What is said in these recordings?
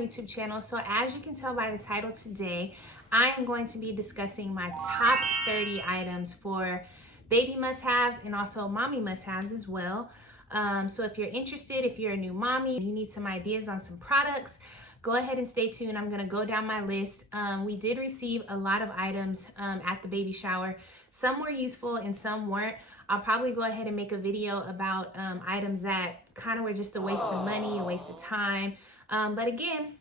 YouTube channel. So as you can tell by the title today, I'm going to be discussing my top 30 items for baby must-haves and also mommy must-haves as well. So if you're interested, if you're a new mommy, you need some ideas on some products, go ahead and stay tuned. I'm gonna go down my list. We did receive a lot of items at the baby shower. Some were useful and some weren't. I'll probably go ahead and make a video about items that kind of were just a waste of money, a waste of time. But again,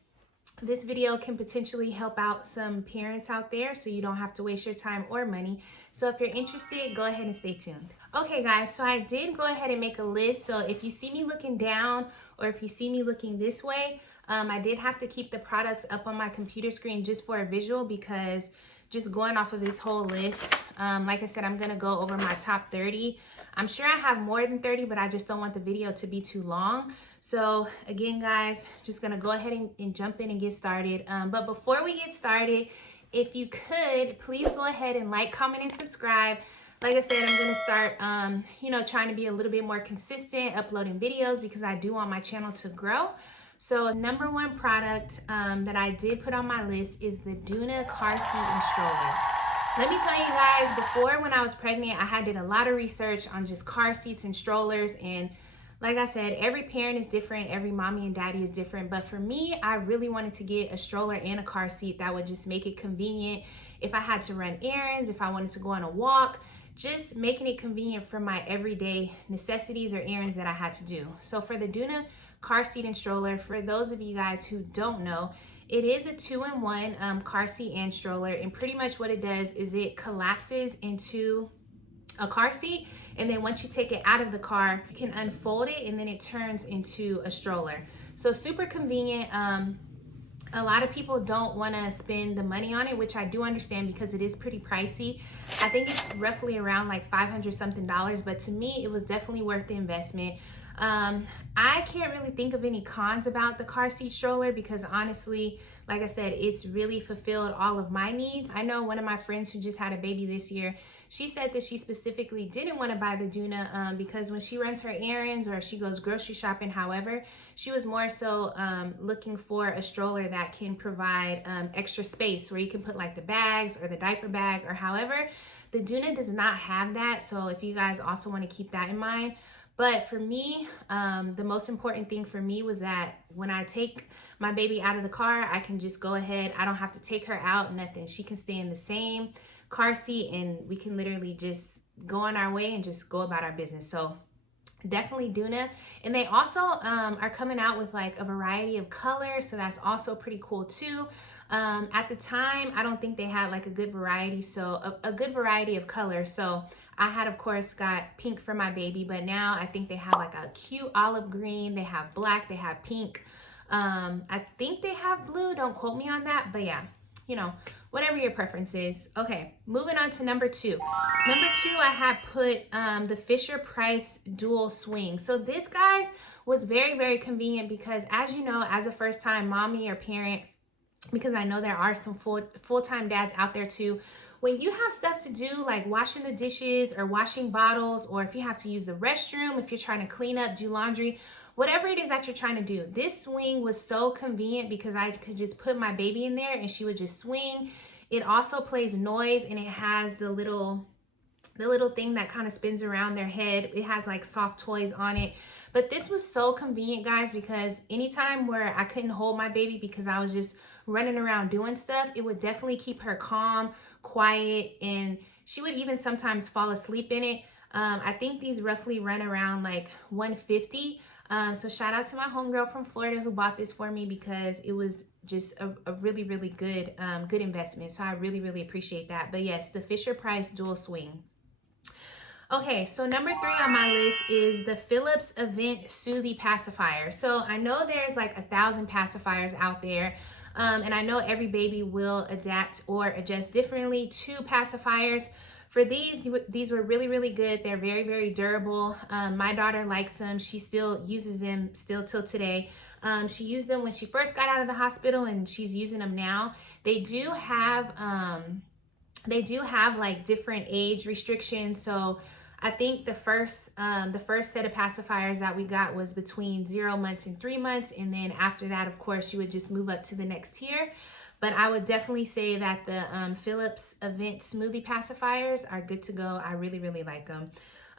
this video can potentially help out some parents out there so you don't have to waste your time or money. So if you're interested, go ahead and stay tuned. Okay guys, so I did go ahead and make a list. So if you see me looking down or if you see me looking this way, I did have to keep the products up on my computer screen just for a visual, because just going off of this whole list, like I said, I'm gonna go over my top 30. I'm sure I have more than 30, but I just don't want the video to be too long. So again, guys, just gonna go ahead and jump in and get started. But before we get started, if you could, please go ahead and like, comment, and subscribe. Like I said, I'm gonna start, trying to be a little bit more consistent, uploading videos, because I do want my channel to grow. So number one product that I did put on my list is the Doona car seat and stroller. Let me tell you guys, before when I was pregnant, I did a lot of research on just car seats and strollers. And like I said, every parent is different, every mommy and daddy is different. But for me, I really wanted to get a stroller and a car seat that would just make it convenient. If I had to run errands, if I wanted to go on a walk, just making it convenient for my everyday necessities or errands that I had to do. So for the Doona car seat and stroller, for those of you guys who don't know, it is a 2-in-1 car seat and stroller, and pretty much what it does is it collapses into a car seat, and then once you take it out of the car, you can unfold it and then it turns into a stroller. So super convenient. A lot of people don't want to spend the money on it, which I do understand because it is pretty pricey. I think it's roughly around like $500 something, but to me it was definitely worth the investment. I can't really think of any cons about the car seat stroller because honestly, like I said, it's really fulfilled all of my needs. I know one of my friends who just had a baby this year, she said that she specifically didn't want to buy the Doona because when she runs her errands or she goes grocery shopping, however, she was more so looking for a stroller that can provide extra space where you can put like the bags or the diaper bag or however. The Doona does not have that, so if you guys also want to keep that in mind. But for me, the most important thing for me was that when I take my baby out of the car, I can just go ahead. I don't have to take her out, nothing. She can stay in the same car seat and we can literally just go on our way and just go about our business. So definitely Doona. And they also are coming out with like a variety of colors. So that's also pretty cool too. At the time, I don't think they had like a good variety. So a good variety of colors. So I had, of course, got pink for my baby, but now I think they have like a cute olive green. They have black, they have pink. I think they have blue. Don't quote me on that, but yeah, whatever your preference is. Okay, moving on to number two. Number two, I had put the Fisher-Price dual swing. So this, guys, was very, very convenient because as you know, as a first-time mommy or parent, because I know there are some full-time dads out there too, when you have stuff to do like washing the dishes or washing bottles, or if you have to use the restroom, if you're trying to clean up, do laundry, whatever it is that you're trying to do, this swing was so convenient because I could just put my baby in there and she would just swing. It also plays noise and it has the little thing that kind of spins around their head. It has like soft toys on it. But this was so convenient, guys, because anytime where I couldn't hold my baby because I was just running around doing stuff, it would definitely keep her calm, quiet, and she would even sometimes fall asleep in it. I think these roughly run around like $150. So shout out to my homegirl from Florida who bought this for me because it was just a really, really good investment. So I really, really appreciate that. But yes, the Fisher-Price dual swing. Okay, so number three on my list is the Phillips Avent Soothie pacifier. So I know there's like 1,000 pacifiers out there. And I know every baby will adapt or adjust differently to pacifiers. For these were really, really good. They're very, very durable. My daughter likes them. She still uses them still till today. She used them when she first got out of the hospital and she's using them now. They do have like different age restrictions. So I think the first set of pacifiers that we got was between 0 months and 3 months. And then after that, of course, you would just move up to the next tier. But I would definitely say that the Phillips Avent smoothie pacifiers are good to go. I really, really like them.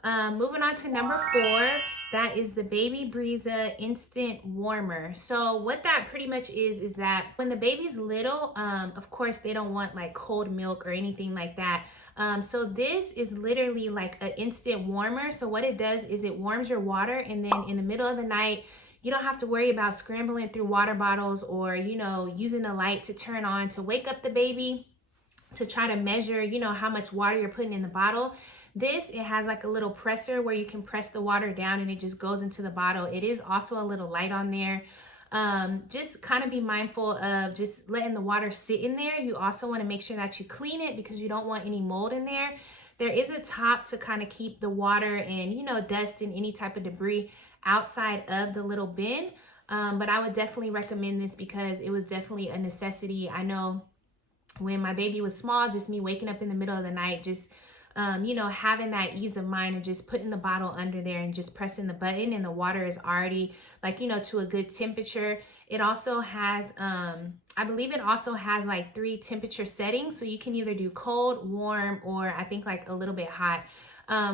Moving on to number 4, that is the Baby Brezza Instant Warmer. So what that pretty much is that when the baby's little, of course, they don't want like cold milk or anything like that. So this is literally like an instant warmer. So what it does is it warms your water, and then in the middle of the night, you don't have to worry about scrambling through water bottles or, you know, using a light to turn on to wake up the baby to try to measure, you know, how much water you're putting in the bottle. It has like a little presser where you can press the water down and it just goes into the bottle. It is also a little light on there. Just kind of be mindful of just letting the water sit in there. You also want to make sure that you clean it because you don't want any mold in there. There is a top to kind of keep the water and, you know, dust and any type of debris outside of the little bin. But I would definitely recommend this because it was definitely a necessity. I know when my baby was small, just me waking up in the middle of the night, just you know, having that ease of mind of just putting the bottle under there and just pressing the button, and the water is already like, you know, to a good temperature. It also has, I believe it also has like 3 temperature settings. So you can either do cold, warm, or I think like a little bit hot,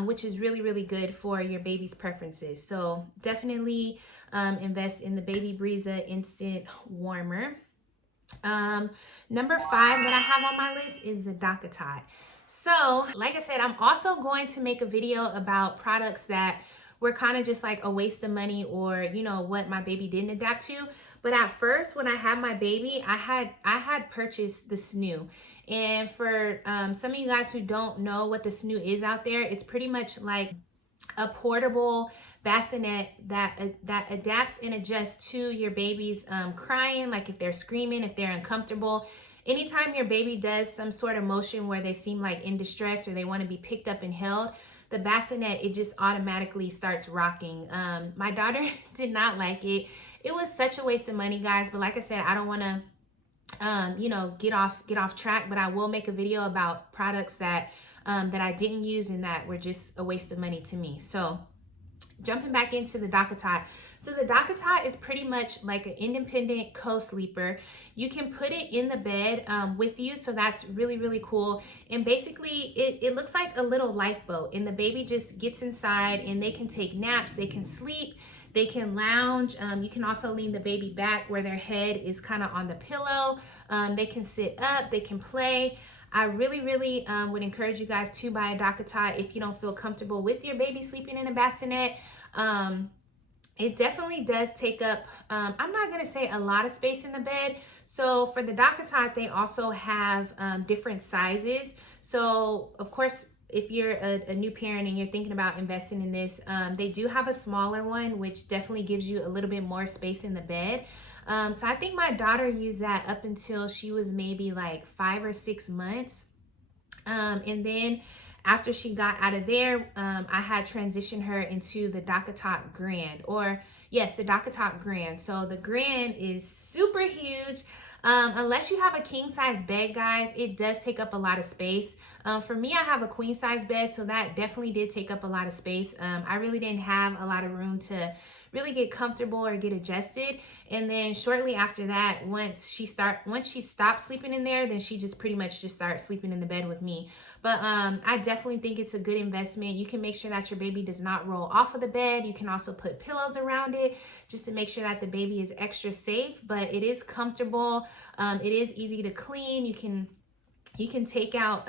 which is really, really good for your baby's preferences. So definitely invest in the Baby Brezza Instant Warmer. Number 5 that I have on my list is the DAPPLE. So like I said, I'm also going to make a video about products that were kind of just like a waste of money, or, you know, what my baby didn't adapt to. But at first, when I had my baby, I had purchased the SNOO. And for some of you guys who don't know what the SNOO is out there, it's pretty much like a portable bassinet that adapts and adjusts to your baby's crying, like if they're screaming, if they're uncomfortable. Anytime your baby does some sort of motion where they seem like in distress or they want to be picked up and held, the bassinet, it just automatically starts rocking. My daughter did not like it. It was such a waste of money, guys. But like I said, I don't want to, you know, get off track. But I will make a video about products that that I didn't use and that were just a waste of money to me. So jumping back into the DAPPLE. So the DAPPLE is pretty much like an independent co-sleeper. You can put it in the bed with you, so that's really, really cool. And basically, it looks like a little lifeboat, and the baby just gets inside, and they can take naps, they can sleep, they can lounge. You can also lean the baby back where their head is kind of on the pillow. They can sit up, they can play. I really, really would encourage you guys to buy a DAPPLE if you don't feel comfortable with your baby sleeping in a bassinet. It definitely does take up, I'm not going to say a lot of space in the bed. So for the DAPPLE, they also have different sizes. So of course, if you're a new parent and you're thinking about investing in this, they do have a smaller one, which definitely gives you a little bit more space in the bed. So I think my daughter used that up until she was maybe like 5 or 6 months. And then after she got out of there, I had transitioned her into the DAPPLE Grand, or yes, the DAPPLE Grand. So the Grand is super huge. Unless you have a king size bed, guys, it does take up a lot of space. For me, I have a queen size bed, so that definitely did take up a lot of space. I really didn't have a lot of room to really get comfortable or get adjusted. And then shortly after that, once she stopped sleeping in there, then she just pretty much just started sleeping in the bed with me. But I definitely think it's a good investment. You can make sure that your baby does not roll off of the bed. You can also put pillows around it just to make sure that the baby is extra safe, but it is comfortable. It is easy to clean. You can take out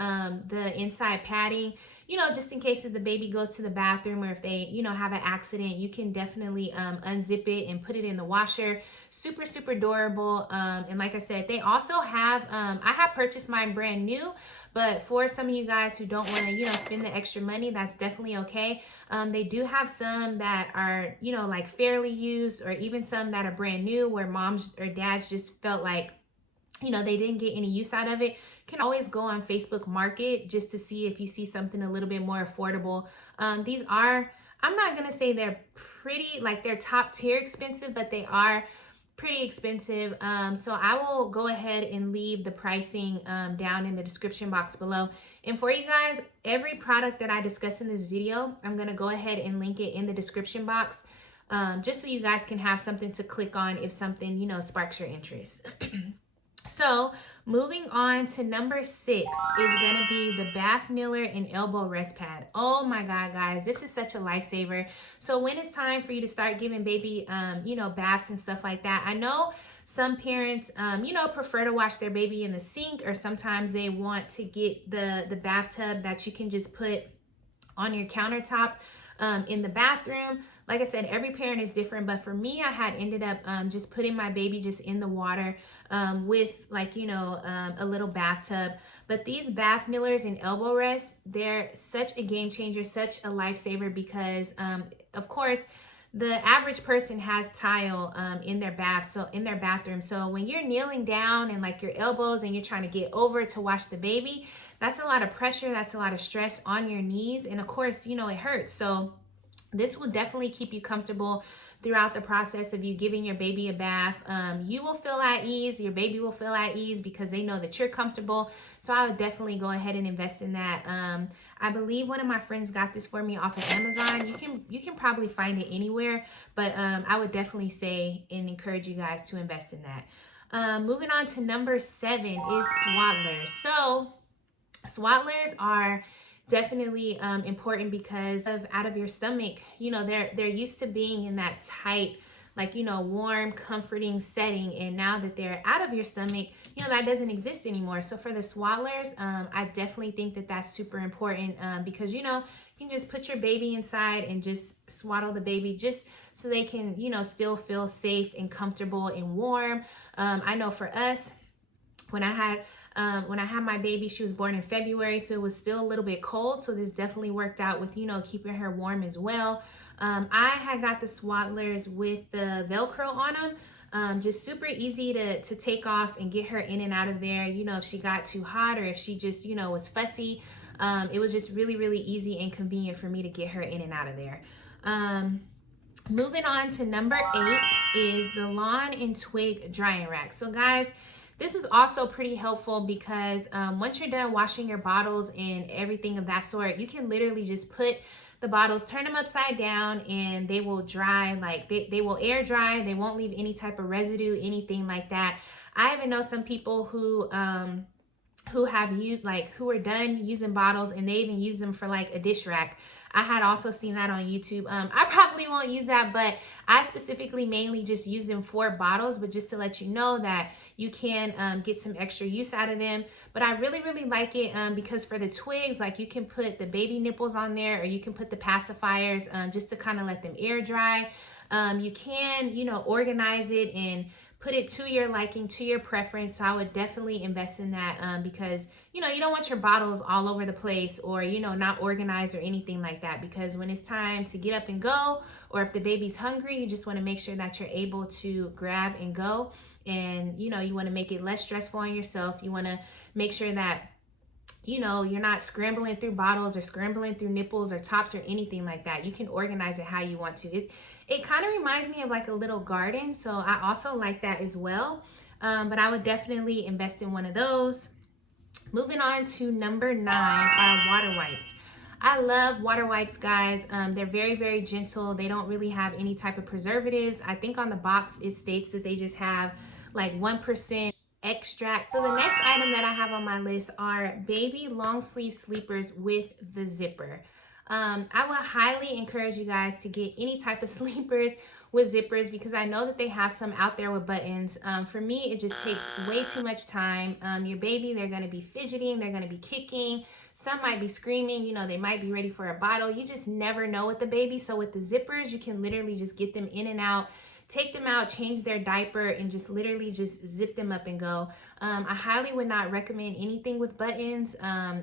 the inside padding, you know, just in case if the baby goes to the bathroom or if they, you know, have an accident. You can definitely unzip it and put it in the washer. Super, super durable. And like I said, they also have, I have purchased mine brand new, but for some of you guys who don't want to, you know, spend the extra money, that's definitely okay. They do have some that are, you know, like fairly used, or even some that are brand new where moms or dads just felt like, you know, they didn't get any use out of it. You can always go on Facebook Market just to see if you see something a little bit more affordable. These are, I'm not going to say they're pretty, like they're top tier expensive, but they are pretty expensive. So I will go ahead and leave the pricing down in the description box below. And for you guys, every product that I discuss in this video, I'm going to go ahead and link it in the description box, just so you guys can have something to click on if something, you know, sparks your interest. So moving on to number 6 is going to be the bath kneeler and elbow rest pad. Oh my God, guys, this is such a lifesaver. So when it's time for you to start giving baby, you know, baths and stuff like that, I know some parents, you know, prefer to wash their baby in the sink, or sometimes they want to get the bathtub that you can just put on your countertop in the bathroom. Like I said, every parent is different, but for me, I had ended up just putting my baby just in the water with, like, you know, a little bathtub. But these bath kneelers and elbow rests, they're such a game changer, such a lifesaver, because of course, the average person has tile in their bathroom. So when you're kneeling down and like your elbows and you're trying to get over to wash the baby, that's a lot of pressure, that's a lot of stress on your knees, and of course, you know, it hurts. So this will definitely keep you comfortable throughout the process of you giving your baby a bath. You will feel at ease, your baby will feel at ease, because they know that you're comfortable. So I would definitely go ahead and invest in that. I believe one of my friends got this for me off of Amazon. You can probably find it anywhere, but I would definitely say and encourage you guys to invest in that. Moving on to number 7 is Swaddlers. So Swaddlers are definitely important because of out of your stomach, you know, they're used to being in that tight, like, you know, warm, comforting setting, and now that they're out of your stomach, you know, that doesn't exist anymore. So for the Swaddlers, I definitely think that that's super important, because, you know, you can just put your baby inside and just swaddle the baby, just so they can, you know, still feel safe and comfortable and warm. I know for us, when I had my baby, she was born in February, so it was still a little bit cold. So this definitely worked out with, you know, keeping her warm as well. I had got the Swaddlers with the Velcro on them. Just super easy to take off and get her in and out of there. You know, if she got too hot or if she just, you know, was fussy, it was just really, really easy and convenient for me to get her in and out of there. Moving on to number 8 is the Lawn and Twig drying rack. So guys, this was also pretty helpful because once you're done washing your bottles and everything of that sort, you can literally just put the bottles, turn them upside down, and they will dry, like they will air dry. They won't leave any type of residue, anything like that. I even know some people who have used, like, who are done using bottles and they even use them for like a dish rack. I had also seen that on YouTube. I probably won't use that, but I specifically mainly just use them for bottles, but just to let you know that you can get some extra use out of them. But I really, really like it because for the twigs, like, you can put the baby nipples on there, or you can put the pacifiers just to kind of let them air dry. You can, you know, organize it and put it to your liking, to your preference. So I would definitely invest in that because, you know, you don't want your bottles all over the place, or, you know, not organized or anything like that, because when it's time to get up and go, or if the baby's hungry, you just want to make sure that you're able to grab and go. And, you know, you want to make it less stressful on yourself. You want to make sure that, you know, you're not scrambling through bottles or scrambling through nipples or tops or anything like that. You can organize it how you want to. It kind of reminds me of like a little garden. So I also like that as well. But I would definitely invest in one of those. Moving on to number 9 are water wipes. I love water wipes, guys. They're very, very gentle. They don't really have any type of preservatives. I think on the box it states that they just have like 1% extract. So the next item that I have on my list are baby long sleeve sleepers with the zipper. I would highly encourage you guys to get any type of sleepers with zippers, because I know that they have some out there with buttons. For me, it just takes way too much time. Your baby, they're going to be fidgeting, they're going to be kicking, some might be screaming, you know, they might be ready for a bottle. You just never know with the baby. So with the zippers, you can literally just get them in and out, take them out, change their diaper, and just literally just zip them up and go. I highly would not recommend anything with buttons.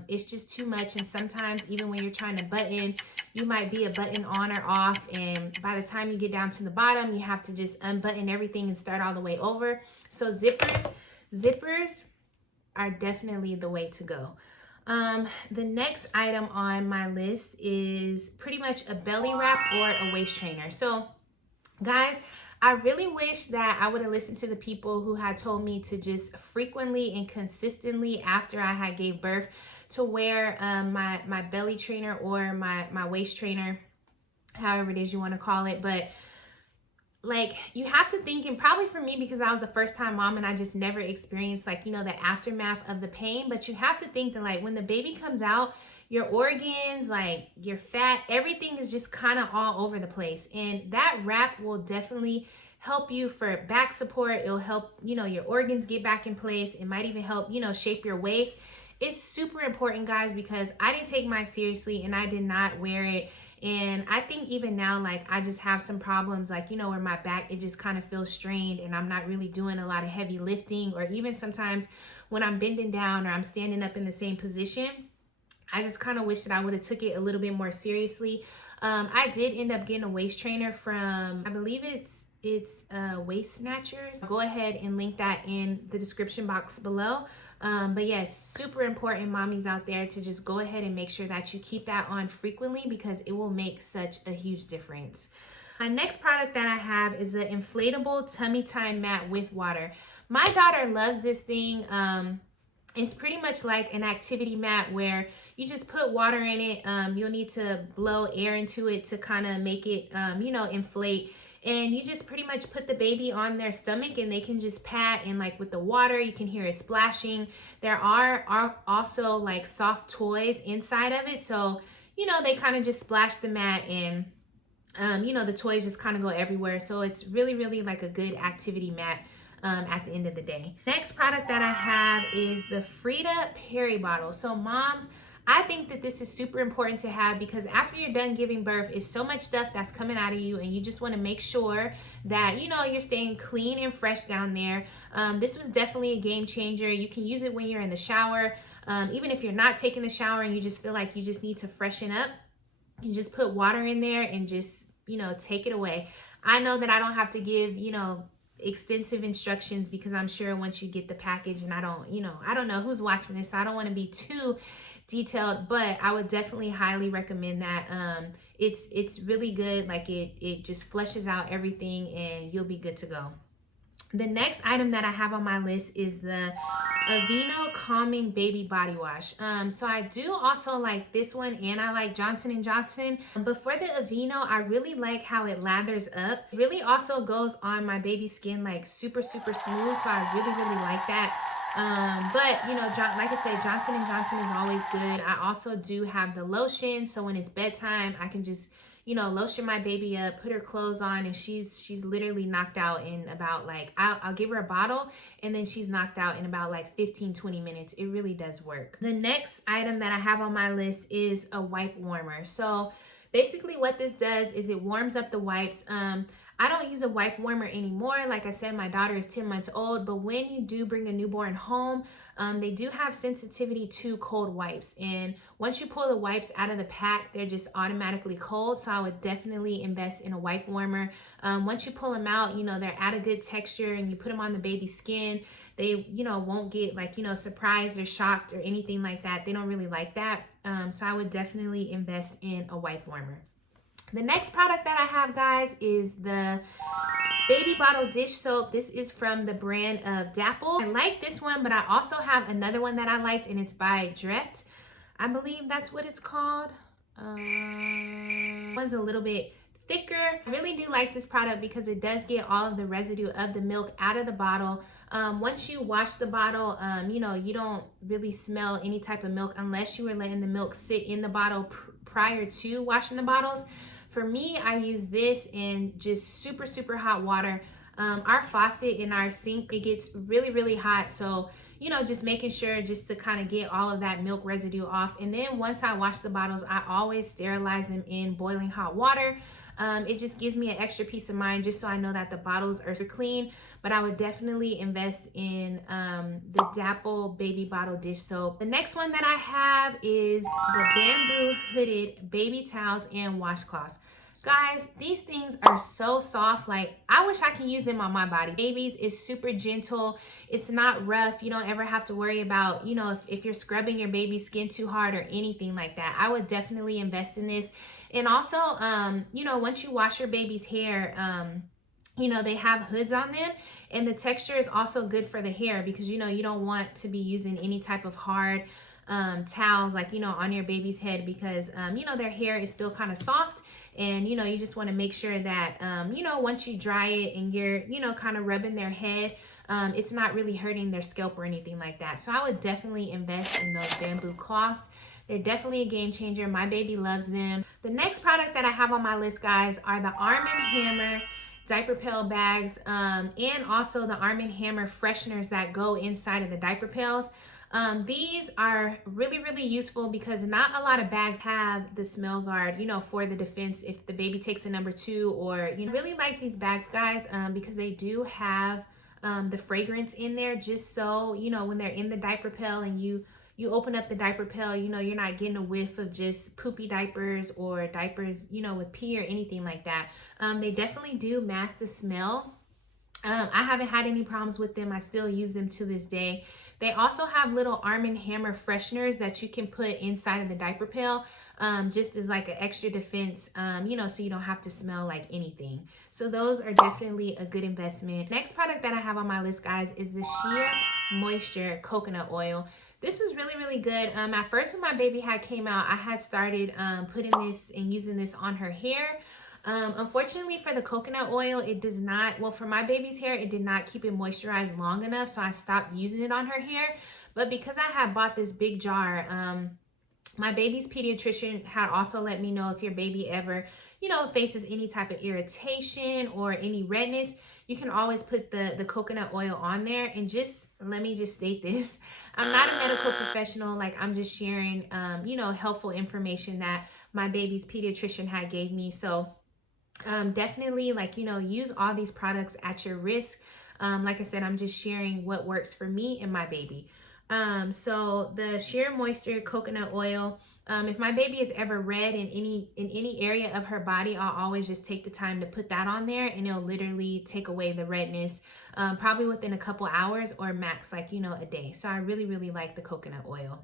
It's just too much, and sometimes even when you're trying to button, you might be a button on or off, and by the time you get down to the bottom, you have to just unbutton everything and start all the way over. So zippers are definitely the way to go. The next item on my list is pretty much a belly wrap or a waist trainer. So guys, I really wish that I would have listened to the people who had told me to just frequently and consistently after I had gave birth to wear my belly trainer or my waist trainer, however it is you want to call it. But like, you have to think, and probably for me, because I was a first-time mom and I just never experienced, like, you know, the aftermath of the pain. But you have to think that, like, when the baby comes out, your organs, like your fat, everything is just kind of all over the place. And that wrap will definitely help you for back support. It'll help, you know, your organs get back in place. It might even help, you know, shape your waist. It's super important, guys, because I didn't take mine seriously and I did not wear it. And I think even now, like, I just have some problems, like, you know, where my back, it just kind of feels strained and I'm not really doing a lot of heavy lifting, or even sometimes when I'm bending down or I'm standing up in the same position, I just kind of wish that I would have took it a little bit more seriously. I did end up getting a waist trainer from, I believe it's Waist Snatchers. I'll go ahead and link that in the description box below. But yes, super important, mommies out there, to just go ahead and make sure that you keep that on frequently, because it will make such a huge difference. My next product that I have is the inflatable tummy time mat with water. My daughter loves this thing. It's pretty much like an activity mat where you just put water in it. You'll need to blow air into it to kind of make it, you know, inflate. And you just pretty much put the baby on their stomach and they can just pat, and like with the water, you can hear it splashing. There are also like soft toys inside of it. So, you know, they kind of just splash the mat and, you know, the toys just kind of go everywhere. So it's really, really like a good activity mat at the end of the day. Next product that I have is the FRIDA Peri bottle. So moms, I think that this is super important to have, because after you're done giving birth, it's so much stuff that's coming out of you, and you just want to make sure that, you know, you're staying clean and fresh down there. This was definitely a game changer. You can use it when you're in the shower. Even if you're not taking the shower and you just feel like you just need to freshen up, you just put water in there and just, you know, take it away. I know that I don't have to give, you know, extensive instructions, because I'm sure once you get the package, and I don't know who's watching this, so I don't want to be too detailed, but I would definitely highly recommend that. It's really good. Like, it just flushes out everything and you'll be good to go. The next item that I have on my list is the AVEENO Calming Baby Body Wash. So I do also like this one, and I like Johnson & Johnson. But for the AVEENO, I really like how it lathers up. It really also goes on my baby skin like super, super smooth. So I really, really like that. But, you know, like I said, Johnson & Johnson is always good. I also do have the lotion. So when it's bedtime, I can just, you know, lotion my baby up, put her clothes on, and she's literally knocked out in about, like, I'll give her a bottle and then she's knocked out in about like 15-20 minutes. It really does work. The next item that I have on my list is a wipe warmer. So basically what this does is it warms up the wipes. I don't use a wipe warmer anymore. Like I said, my daughter is 10 months old, but when you do bring a newborn home, they do have sensitivity to cold wipes. And once you pull the wipes out of the pack, they're just automatically cold. So I would definitely invest in a wipe warmer. Once you pull them out, you know, they're at a good texture, and you put them on the baby's skin. They, you know, won't get like, you know, surprised or shocked or anything like that. They don't really like that. So I would definitely invest in a wipe warmer. The next product that I have, guys, is the baby bottle dish soap. This is from the brand of DAPPLE. I like this one, but I also have another one that I liked, and it's by Dreft. I believe that's what it's called. One's a little bit thicker. I really do like this product because it does get all of the residue of the milk out of the bottle. Once you wash the bottle, you know, you don't really smell any type of milk unless you were letting the milk sit in the bottle prior to washing the bottles. For me, I use this in just super, super hot water. Our faucet in our sink, it gets really, really hot. So, you know, just making sure just to kind of get all of that milk residue off. And then once I wash the bottles, I always sterilize them in boiling hot water. It just gives me an extra peace of mind, just so I know that the bottles are clean. But I would definitely invest in the DAPPLE baby bottle dish soap. The next one that I have is the bamboo hooded baby towels and washcloths. Guys, these things are so soft. Like, I wish I can use them on my body. Babies is super gentle. It's not rough. You don't ever have to worry about, you know, if you're scrubbing your baby's skin too hard or anything like that. I would definitely invest in this. And also, you know, once you wash your baby's hair, you know, they have hoods on them, and the texture is also good for the hair, because, you know, you don't want to be using any type of hard towels, like, you know, on your baby's head, because, you know, their hair is still kind of soft. And, you know, you just want to make sure that, you know, once you dry it and you're, you know, kind of rubbing their head, it's not really hurting their scalp or anything like that. So I would definitely invest in those bamboo cloths. They're definitely a game changer. My baby loves them. The next product that I have on my list, guys, are the Arm & Hammer diaper pail bags, and also the Arm & Hammer fresheners that go inside of the diaper pails. These are really, really useful because not a lot of bags have the smell guard, you know, for the defense if the baby takes a number 2, or, you know, really like these bags, guys, because they do have the fragrance in there, just so, you know, when they're in the diaper pail and you open up the diaper pail, you know, you're not getting a whiff of just poopy diapers or diapers, you know, with pee or anything like that. They definitely do mask the smell. I haven't had any problems with them. I still use them to this day. They also have little Arm & Hammer fresheners that you can put inside of the diaper pail, just as like an extra defense, you know, so you don't have to smell like anything. So those are definitely a good investment. Next product that I have on my list, guys, is the Shea Moisture Coconut Oil. This was really, really good. At first when my baby had came out, I had started putting this and using this on her hair. Unfortunately for the coconut oil, it does not, well, for my baby's hair, it did not keep it moisturized long enough, so I stopped using it on her hair. But because I had bought this big jar, my baby's pediatrician had also let me know if your baby ever, you know, faces any type of irritation or any redness, you can always put the coconut oil on there. And just let me just state this, I'm not a medical professional. Like, I'm just sharing, you know, helpful information that my baby's pediatrician had gave me. So definitely, like, you know, use all these products at your risk. Like I said, I'm just sharing what works for me and my baby. So the Shea Moisture Coconut Oil, if my baby is ever red in any area of her body, I'll always just take the time to put that on there, and it'll literally take away the redness, probably within a couple hours, or max, like, you know, a day. So I really, really like the coconut oil.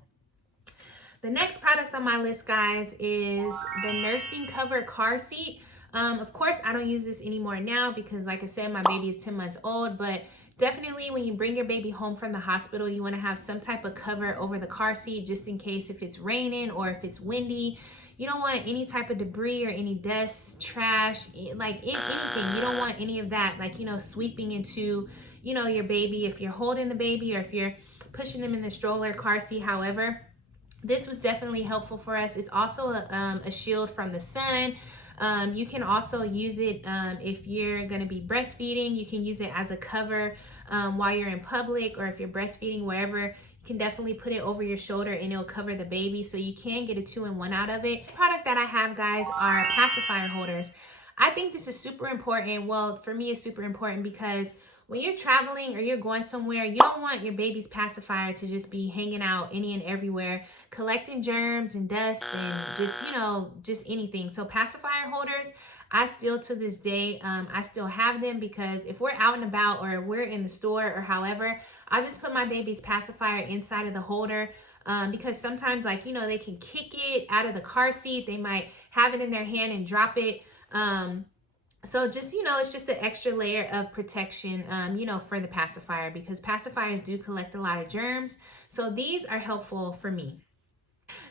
The next product on my list, guys, is the Nursing Cover Car Seat. Of course, I don't use this anymore now because, like I said, my baby is 10 months old, but definitely when you bring your baby home from the hospital, you want to have some type of cover over the car seat, just in case if it's raining or if it's windy. You don't want any type of debris or any dust, trash, like anything. You don't want any of that, like, you know, sweeping into, you know, your baby if you're holding the baby or if you're pushing them in the stroller, car seat. However, this was definitely helpful for us. It's also a shield from the sun. You can also use it if you're going to be breastfeeding. You can use it as a cover while you're in public, or if you're breastfeeding wherever. You can definitely put it over your shoulder and it'll cover the baby, so you can get a 2-in-1 out of it. The product that I have, guys, are pacifier holders. I think this is super important. Well, for me, it's super important because when you're traveling or you're going somewhere, you don't want your baby's pacifier to just be hanging out any and everywhere, collecting germs and dust and just, you know, just anything. So pacifier holders, I still, to this day, I still have them, because if we're out and about or we're in the store or however, I just put my baby's pacifier inside of the holder, because sometimes, like, you know, they can kick it out of the car seat. They might have it in their hand and drop it. So just, you know, it's just an extra layer of protection, you know, for the pacifier, because pacifiers do collect a lot of germs. So these are helpful for me.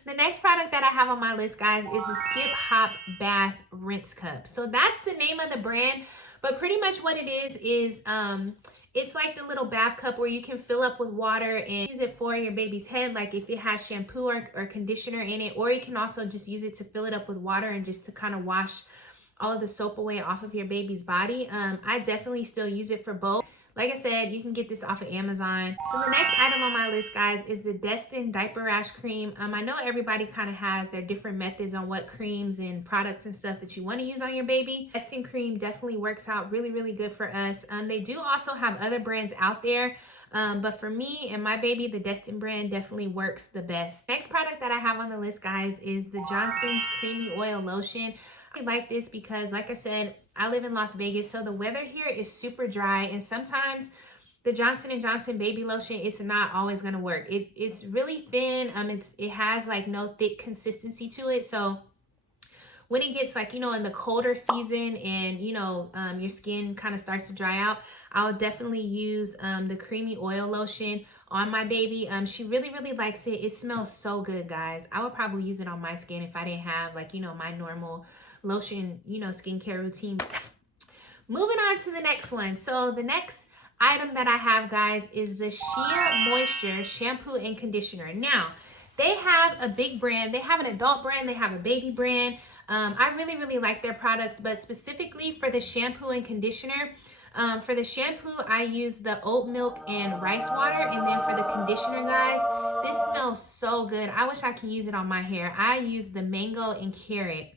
The next product that I have on my list, guys, is the Skip Hop Bath Rinse Cup. So that's the name of the brand, but pretty much what it is it's like the little bath cup where you can fill up with water and use it for your baby's head, like if it has shampoo or conditioner in it, or you can also just use it to fill it up with water and just to kind of wash all of the soap away off of your baby's body. I definitely still use it for both. Like I said, you can get this off of Amazon. So the next item on my list, guys, is the DESTIN Diaper Rash Cream. I know everybody kind of has their different methods on what creams and products and stuff that you want to use on your baby. DESTIN cream definitely works out really, really good for us. They do also have other brands out there. But for me and my baby, the DESTIN brand definitely works the best. Next product that I have on the list, guys, is the Johnson's Creamy Oil Lotion. I like this because, like I said, I live in Las Vegas, so the weather here is super dry, and sometimes the Johnson & Johnson baby lotion, it's not always going to work. It's really thin. It has like no thick consistency to it. So when it gets, like, you know, in the colder season and, you know, your skin kind of starts to dry out, I'll definitely use the creamy oil lotion. on my baby. She really, really likes it. It smells so good, guys. I would probably use it on my skin if I didn't have like, you know, my normal lotion, you know, skincare routine. Moving on to the next one. So the next item that I have, guys, is the Shea Moisture Shampoo and Conditioner. Now, they have a big brand. They have an adult brand. They have a baby brand. I really, really like their products, but specifically for the shampoo and conditioner, for the shampoo, I use the oat milk and rice water. And then for the conditioner, guys, this smells so good. I wish I could use it on my hair. I use the mango and carrot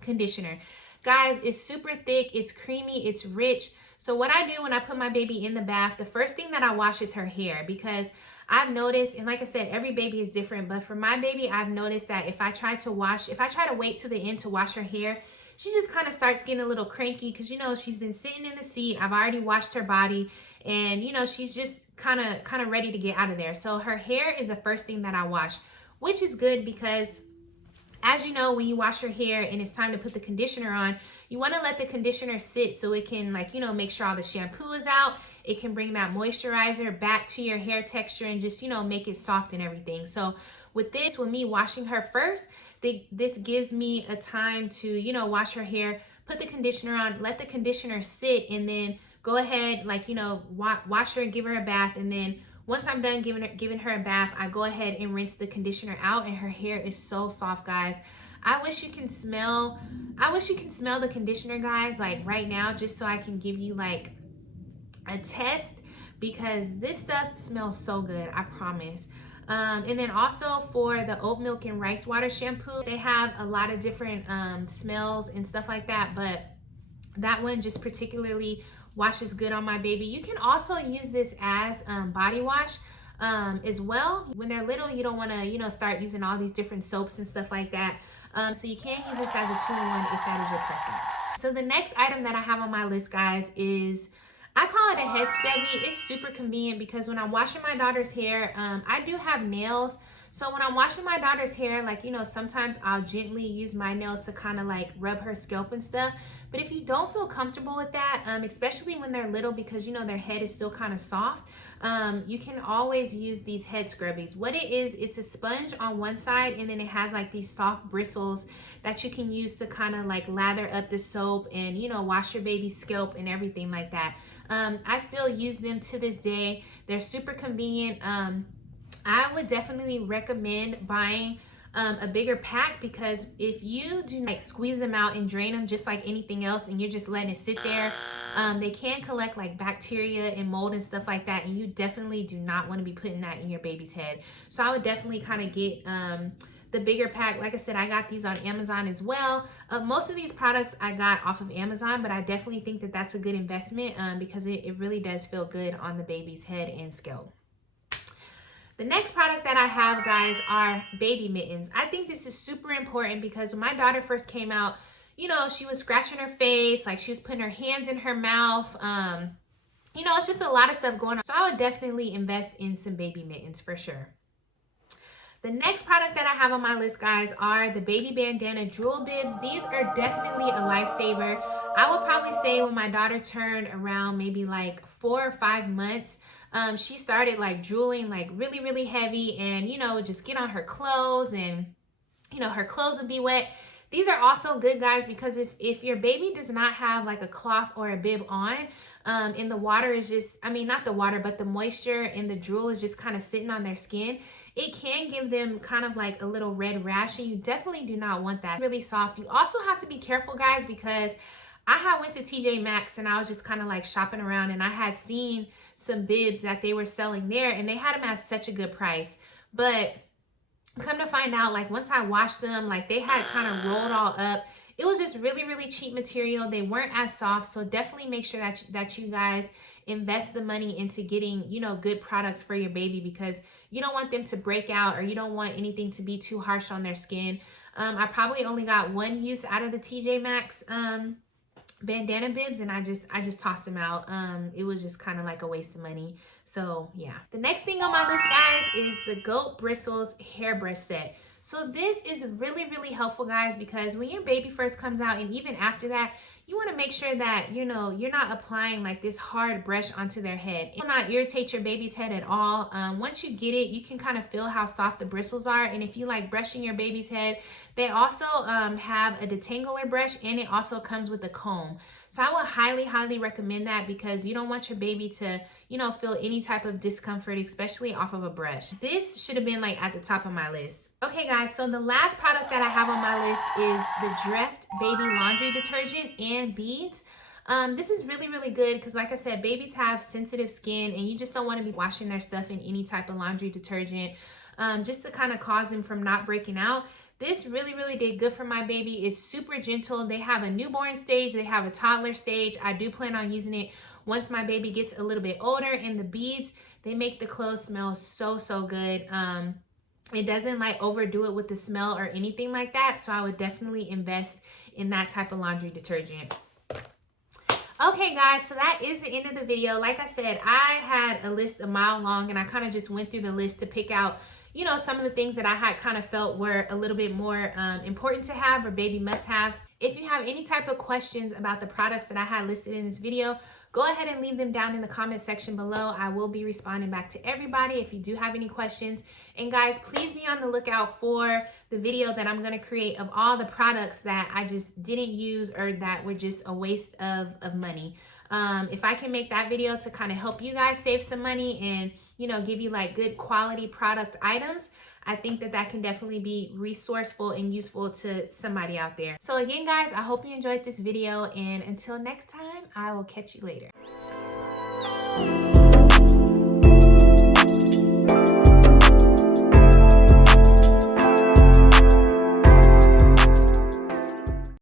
conditioner. Guys, it's super thick, it's creamy, it's rich. So what I do when I put my baby in the bath, the first thing that I wash is her hair, because I've noticed, and like I said, every baby is different, but for my baby, I've noticed that if I try to wait to the end to wash her hair, she just kind of starts getting a little cranky because, you know, she's been sitting in the seat. I've already washed her body, and, you know, she's just kind of ready to get out of there. So her hair is the first thing that I wash, which is good because, as you know, when you wash your hair and it's time to put the conditioner on, you want to let the conditioner sit so it can, like, you know, make sure all the shampoo is out. It can bring that moisturizer back to your hair texture and just, you know, make it soft and everything. So with me washing her first, this gives me a time to, you know, wash her hair, put the conditioner on, let the conditioner sit, and then go ahead, like, you know, wash her and give her a bath. And then once I'm done giving her a bath, I go ahead and rinse the conditioner out, and her hair is so soft, guys. I wish you can smell the conditioner, guys, like right now, just so I can give you like a test, because this stuff smells so good, I promise. And then also for the oat milk and rice water shampoo, they have a lot of different smells and stuff like that, but that one just particularly washes good on my baby. You can also use this as body wash as well. When they're little, you don't want to, you know, start using all these different soaps and stuff like that. So you can use this as a 2-in-1 if that is your preference. So the next item that I have on my list, guys, is, I call it a head scrubby. It's super convenient because when I'm washing my daughter's hair, I do have nails. So when I'm washing my daughter's hair, like, you know, sometimes I'll gently use my nails to kind of like rub her scalp and stuff. But if you don't feel comfortable with that, especially when they're little, because, you know, their head is still kind of soft, you can always use these head scrubbies. What it is, it's a sponge on one side, and then it has like these soft bristles that you can use to kind of like lather up the soap and, you know, wash your baby's scalp and everything like that. I still use them to this day. They're super convenient. I would definitely recommend buying a bigger pack, because if you do like squeeze them out and drain them just like anything else and you're just letting it sit there, they can collect like bacteria and mold and stuff like that, and you definitely do not want to be putting that in your baby's head. So I would definitely kind of get the bigger pack. Like I said, I got these on Amazon as well. Most of these products I got off of Amazon, but I definitely think that that's a good investment because it really does feel good on the baby's head and scalp. The next product that I have, guys, are baby mittens. I think this is super important because when my daughter first came out, you know, she was scratching her face, like she was putting her hands in her mouth. You know, it's just a lot of stuff going on. So I would definitely invest in some baby mittens for sure. The next product that I have on my list, guys, are the baby bandana DROOL bibs. These are definitely a lifesaver. I would probably say when my daughter turned around maybe like 4 or 5 months, she started like drooling like really, really heavy, and, you know, just get on her clothes, and, you know, her clothes would be wet. These are also good, guys, because if your baby does not have like a cloth or a bib on, and the water is just, I mean, not the water, but the moisture and the drool is just kind of sitting on their skin, it can give them kind of like a little red rash, and you definitely do not want that. Really soft. You also have to be careful, guys, because I had went to TJ Maxx and I was just kind of like shopping around, and I had seen some bibs that they were selling there, and they had them at such a good price. But come to find out, like once I washed them, like they had kind of rolled all up. It was just really, really cheap material. They weren't as soft. So definitely make sure that you guys invest the money into getting, you know, good products for your baby, because you don't want them to break out, or you don't want anything to be too harsh on their skin. I probably only got one use out of the TJ Maxx bandana bibs, and I just tossed them out. It was just kind of like a waste of money. So yeah. The next thing on my list, guys, is the Goat Bristles hairbrush set. So this is really, really helpful, guys, because when your baby first comes out, and even after that, you want to make sure that, you know, you're not applying like this hard brush onto their head. It will not irritate your baby's head at all. Once you get it, you can kind of feel how soft the bristles are. And if you like brushing your baby's head, they also have a detangler brush, and it also comes with a comb. So I would highly, highly recommend that, because you don't want your baby to, you know, feel any type of discomfort, especially off of a brush. This should have been like at the top of my list. Okay guys, so the last product that I have on my list is the Dreft Baby Laundry Detergent and Beads. This is really, really good because, like I said, babies have sensitive skin, and you just don't want to be washing their stuff in any type of laundry detergent just to kind of cause them from not breaking out. This really, really did good for my baby. It's super gentle. They have a newborn stage. They have a toddler stage. I do plan on using it once my baby gets a little bit older. And the beads, they make the clothes smell so, so good. It doesn't like overdo it with the smell or anything like that. So I would definitely invest in that type of laundry detergent. Okay guys, so that is the end of the video. Like I said, I had a list a mile long, and I kind of just went through the list to pick out, you know, some of the things that I had kind of felt were a little bit more important to have, or baby must-haves. If you have any type of questions about the products that I had listed in this video, go ahead and leave them down in the comment section below. I will be responding back to everybody if you do have any questions. And guys, please be on the lookout for the video that I'm going to create of all the products that I just didn't use, or that were just a waste of money. If I can make that video to kind of help you guys save some money and, you know, give you like good quality product items, I think that that can definitely be resourceful and useful to somebody out there. So again, guys, I hope you enjoyed this video, and until next time, I will catch you later.